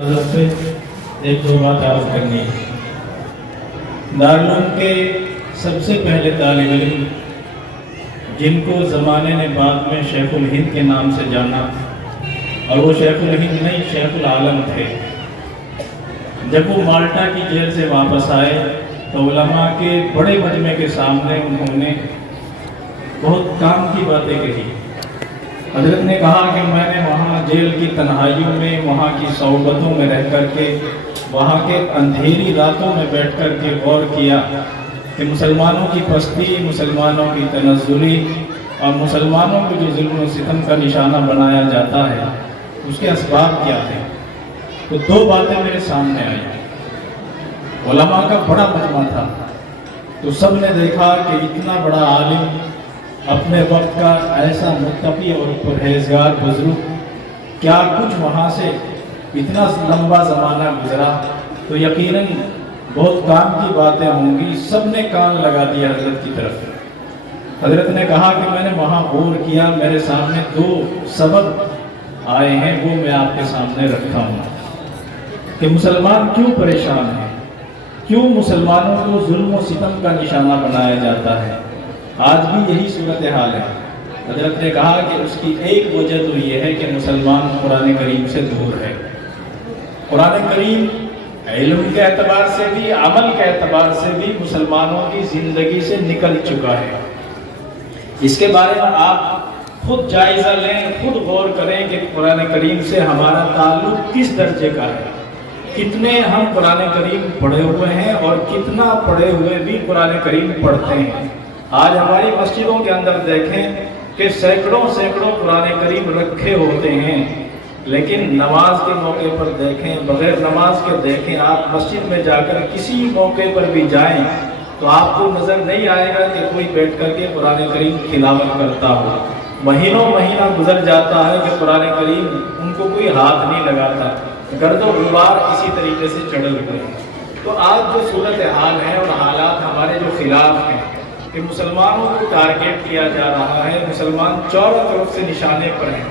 حضرت سے ایک دو بات عرض کرنی ہے۔ دارالعلوم کے سب سے پہلے طالب علم جن کو زمانے نے بعد میں شیخ الہند کے نام سے جانا، اور وہ شیخ الہند نہیں شیخ العالم تھے، جب وہ مالٹا کی جیل سے واپس آئے تو علماء کے بڑے مجمع کے سامنے انہوں نے بہت کام کی باتیں کہی۔ حضرت نے کہا کہ میں نے وہاں جیل کی تنہائیوں میں، وہاں کی صحبتوں میں رہ کر کے، وہاں کے اندھیری راتوں میں بیٹھ کر کے غور کیا کہ مسلمانوں کی پستی، مسلمانوں کی تنزلی اور مسلمانوں کو جو ظلم و ستم کا نشانہ بنایا جاتا ہے اس کے اسباب کیا ہیں۔ تو دو باتیں میرے سامنے آئیں۔ علماء کا بڑا مجمع تھا تو سب نے دیکھا کہ اتنا بڑا عالم، اپنے وقت کا ایسا متقی اور پرہیزگار بزرگ، کیا کچھ وہاں سے اتنا لمبا زمانہ گزرا تو یقیناً بہت کام کی باتیں ہوں گی۔ سب نے کان لگا دیا حضرت کی طرف۔ حضرت نے کہا کہ میں نے وہاں غور کیا، میرے سامنے دو سبب آئے ہیں، وہ میں آپ کے سامنے رکھتا ہوں کہ مسلمان کیوں پریشان ہیں، کیوں مسلمانوں کو ظلم و ستم کا نشانہ بنایا جاتا ہے۔ آج بھی یہی صورتحال ہے۔ حضرت نے کہا کہ اس کی ایک وجہ تو یہ ہے کہ مسلمان قرآن کریم سے دور ہے۔ قرآن کریم علم کے اعتبار سے بھی، عمل کے اعتبار سے بھی مسلمانوں کی زندگی سے نکل چکا ہے۔ اس کے بارے میں آپ خود جائزہ لیں، خود غور کریں کہ قرآن کریم سے ہمارا تعلق کس درجے کا ہے، کتنے ہم قرآن کریم پڑھے ہوئے ہیں اور کتنا پڑھے ہوئے بھی قرآن کریم پڑھتے ہیں۔ آج ہماری مسجدوں کے اندر دیکھیں کہ سینکڑوں قرآن کریم رکھے ہوتے ہیں، لیکن نماز کے موقع پر دیکھیں، بغیر نماز کے دیکھیں، آپ مسجد میں جا کر کسی موقع پر بھی جائیں تو آپ کو نظر نہیں آئے گا کہ کوئی بیٹھ کر کے قرآن کریم تلاوت کرتا ہو۔ مہینوں مہینہ گزر جاتا ہے کہ قرآن کریم ان کو کوئی ہاتھ نہیں لگاتا، گرد و غبار اسی طریقے سے چڑھے ہوئے ہیں۔ تو آج جو صورتحال ہے اور حالات ہمارے جو خلاف ہیں کہ مسلمانوں کو ٹارگیٹ کیا جا رہا ہے، مسلمان چاروں طرف سے نشانے پر ہیں،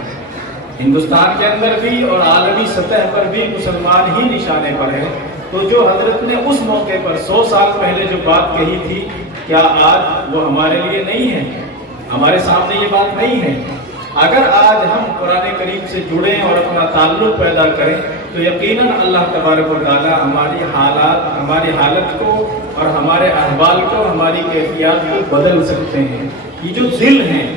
ہندوستان کے اندر بھی اور عالمی سطح پر بھی مسلمان ہی نشانے پر ہیں۔ تو جو حضرت نے اس موقع پر 100 سال پہلے جو بات کہی تھی، کیا آج وہ ہمارے لیے نہیں ہے؟ ہمارے سامنے یہ بات نہیں ہے؟ اگر آج ہم قرآن کریم سے جڑیں اور اپنا تعلق پیدا کریں تو یقیناً اللہ تبارک و تعالی ہماری حالت کو اور ہمارے احوال کو، ہماری کیفیات کو بدل سکتے ہیں۔ یہ جو دل ہیں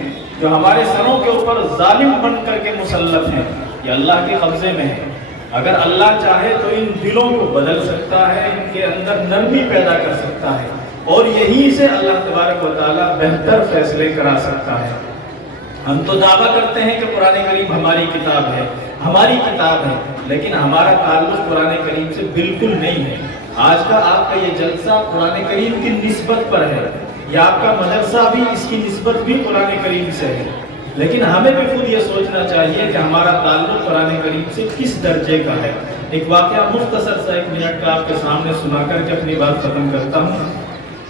جو ہمارے سروں کے اوپر ظالم بن کر کے مسلط ہیں، یہ اللہ کے قبضے میں ہے۔ اگر اللہ چاہے تو ان دلوں کو بدل سکتا ہے، ان کے اندر نرمی پیدا کر سکتا ہے، اور یہیں سے اللہ تبارک و تعالی بہتر فیصلے کرا سکتا ہے۔ ہم تو دعویٰ کرتے ہیں کہ قرآن کریم ہماری کتاب ہے، ہماری کتاب ہے، لیکن ہمارا تعلق قرآن کریم سے بالکل نہیں ہے۔ آج کا آپ کا یہ جلسہ قرآن کریم کی نسبت پر ہے، یا آپ کا مدرسہ بھی اس کی نسبت بھی قرآن کریم سے ہے، لیکن ہمیں بھی خود یہ سوچنا چاہیے کہ ہمارا تعلق قرآن کریم سے کس درجے کا ہے۔ ایک واقعہ مختصر سا 1 منٹ کا آپ کے سامنے سنا کر کے اپنی بات ختم کرتا ہوں۔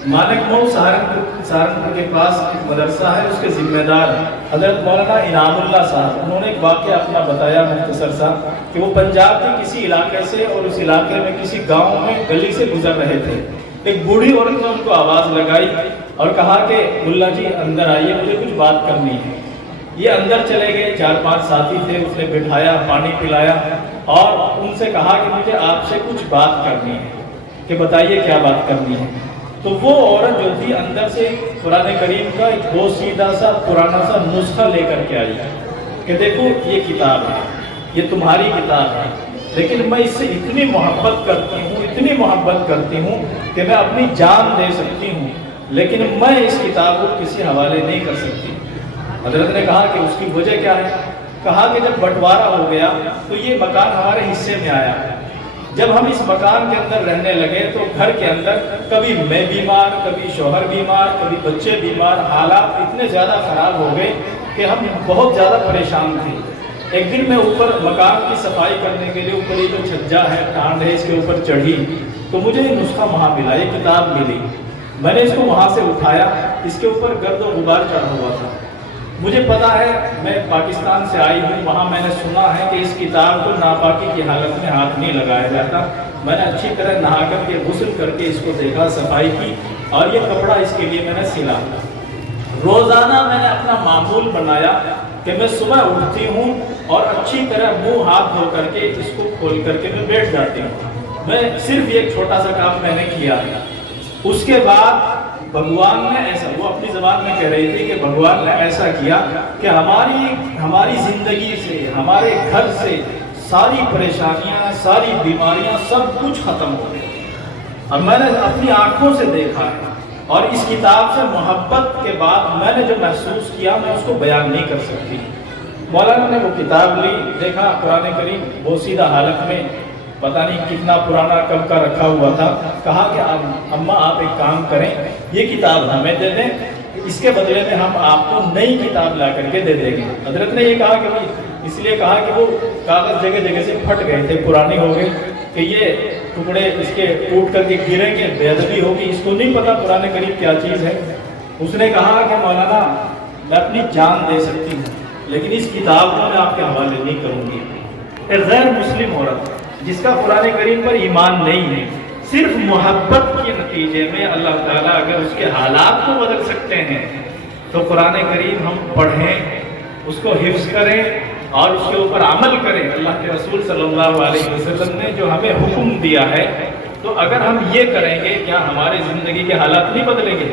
مانک مئو سہارنپور کے پاس ایک مدرسہ ہے، اس کے ذمہ دار حضرت مولانا انعام اللہ صاحب، انہوں نے ایک واقعہ اپنا بتایا مختصر سا کہ وہ پنجاب کے کسی علاقے سے اور اس علاقے میں کسی گاؤں میں گلی سے گزر رہے تھے۔ ایک بوڑھی عورت نے ان کو آواز لگائی اور کہا کہ ملا جی اندر آئیے، مجھے کچھ بات کرنی ہے۔ یہ اندر چلے گئے، 4-5 ساتھی تھے، اس نے بٹھایا، پانی پلایا اور ان سے کہا کہ مجھے آپ سے کچھ بات کرنی ہے، کہ بتائیے کیا بات کرنی ہے۔ تو وہ عورت جو تھی اندر سے قرآن کریم کا ایک بہت سیدھا سا پرانا سا نسخہ لے کر کے آئی کہ دیکھو یہ کتاب ہے، یہ تمہاری کتاب ہے، لیکن میں اس سے اتنی محبت کرتی ہوں کہ میں اپنی جان دے سکتی ہوں، لیکن میں اس کتاب کو کسی حوالے نہیں کر سکتی۔ حضرت نے کہا کہ اس کی وجہ کیا ہے؟ کہا کہ جب بٹوارا ہو گیا تو یہ مکان ہمارے حصے میں آیا، جب ہم اس مکان کے اندر رہنے لگے تو گھر کے اندر کبھی میں بیمار، کبھی شوہر بیمار، کبھی بچے بیمار، حالات اتنے زیادہ خراب ہو گئے کہ ہم بہت زیادہ پریشان تھے۔ ایک دن میں اوپر مکان کی صفائی کرنے کے لیے اوپر یہ جو چھجا ہے، ٹانڈ ہے، اس کے اوپر چڑھی تو مجھے یہ نسخہ وہاں ملا، یہ کتاب ملی۔ میں نے اس کو وہاں سے اٹھایا، اس کے اوپر گرد و غبار چڑھا ہوا تھا۔ مجھے پتا ہے، میں پاکستان سے آئی ہوں، وہاں میں نے سنا ہے کہ اس کتاب کو ناپاکی کی حالت میں ہاتھ نہیں لگایا جاتا۔ میں نے اچھی طرح نہا کر کے غسل کر کے اس کو دیکھا، صفائی کی، اور یہ کپڑا اس کے لیے میں نے سلا۔ روزانہ میں نے اپنا معمول بنایا کہ میں صبح اٹھتی ہوں اور اچھی طرح منہ ہاتھ دھو کر کے اس کو کھول کر کے میں بیٹھ جاتی ہوں۔ میں صرف ایک چھوٹا سا کام میں نے کیا۔ اس کے بعد بھگوان نے ایسا، وہ اپنی زبان میں کہہ رہی تھی کہ بھگوان نے ایسا کیا کہ ہماری زندگی سے، ہمارے گھر سے ساری پریشانیاں، ساری بیماریاں، سب کچھ ختم ہو گئے۔ اور میں نے اپنی آنکھوں سے دیکھا ہے، اور اس کتاب سے محبت کے بعد میں نے جو محسوس کیا میں اس کو بیان نہیں کر سکتی۔ مولانا نے وہ کتاب لی، دیکھا قرآن کریم بوسیدہ حالت میں، پتہ نہیں کتنا پرانا کب کا رکھا ہوا تھا۔ کہا کہ اماں آپ ایک کام کریں، یہ کتاب ہمیں دے دیں، اس کے بدلے میں ہم آپ کو نئی کتاب لا کر کے دے دیں گے۔ حضرت نے یہ کہا کہ اس لیے کہا کہ وہ کاغذ جگہ جگہ سے پھٹ گئے تھے، پرانی ہو گئی، کہ یہ ٹکڑے اس کے ٹوٹ کر کے گریں گے، بے ادبی ہوگی، اس کو نہیں پتا قرآن کریم کیا چیز ہے۔ اس نے کہا کہ مولانا میں اپنی جان دے سکتی ہوں لیکن اس کتاب کو میں آپ کے حوالے نہیں کروں گی۔ ایک غیر مسلم عورت جس کا قرآن کریم پر ایمان نہیں ہے، صرف محبت کے نتیجے میں اللہ تعالیٰ اگر اس کے حالات کو بدل سکتے ہیں تو قرآن کریم ہم پڑھیں، اس کو حفظ کریں اور اس کے اوپر عمل کریں۔ اللہ کے رسول صلی اللہ علیہ وسلم نے جو ہمیں حکم دیا ہے، تو اگر ہم یہ کریں گے، کیا ہمارے زندگی کے حالات نہیں بدلیں گے؟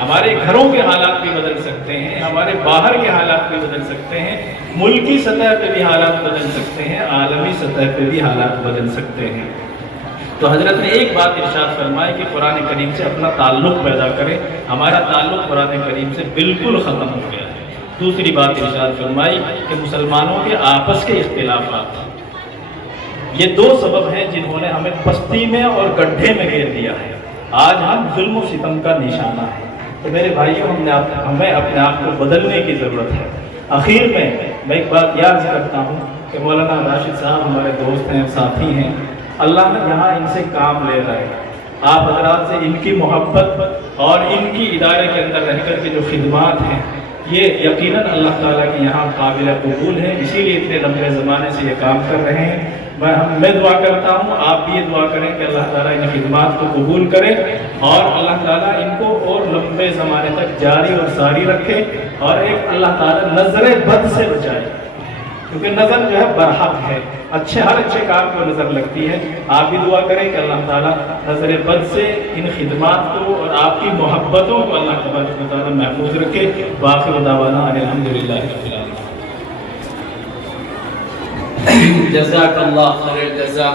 ہمارے گھروں کے حالات بھی بدل سکتے ہیں، ہمارے باہر کے حالات بھی بدل سکتے ہیں، ملکی سطح پہ بھی حالات بدل سکتے ہیں، عالمی سطح پہ بھی حالات بدل سکتے ہیں۔ تو حضرت نے ایک بات ارشاد فرمائی کہ قرآن کریم سے اپنا تعلق پیدا کریں۔ ہمارا تعلق قرآن کریم سے بالکل ختم ہو گیا ہے۔ دوسری بات ارشاد فرمائی کہ مسلمانوں کے آپس کے اختلافات، یہ دو سبب ہیں جنہوں نے ہمیں پستی میں اور گڈھے میں گھیر دیا ہے۔ آج ہم ظلم و ستم کا نشانہ ہے۔ تو میرے بھائیوں، ہمیں اپنے آپ کو بدلنے کی ضرورت ہے۔ آخر میں ایک بات یاد کرتا ہوں کہ مولانا راشد صاحب ہمارے دوست ہیں، ساتھی ہیں، اللہ نے یہاں ان سے کام لے رہا ہے۔ آپ حضرات سے ان کی محبت اور ان کی ادارے کے اندر رہ کر کے جو خدمات ہیں، یہ یقیناً اللہ تعالیٰ کے یہاں قابل قبول ہے، اسی لیے اتنے لمبے زمانے سے یہ کام کر رہے ہیں۔ میں دعا کرتا ہوں، آپ بھی یہ دعا کریں کہ اللہ تعالیٰ ان خدمات کو قبول کرے اور اللہ تعالیٰ ان کو اور لمبے زمانے تک جاری اور ساری رکھے، اور ایک اللہ تعالیٰ نظر بد سے بچائے، کیونکہ نظر جو ہے برحق ہے، ہر اچھے کام کو نظر لگتی ہے۔ آپ بھی دعا کریں کہ اللہ تعالیٰ نظر بد سے ان خدمات کو اور آپ کی محبتوں کو اللہ تبارک و تعالیٰ محفوظ رکھے۔ وآخر دعوانا ان الحمدللہ رب العالمین۔ جزاک اللہ خیر جزا۔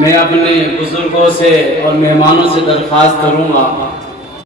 میں اپنے بزرگوں سے اور مہمانوں سے درخواست کروں گا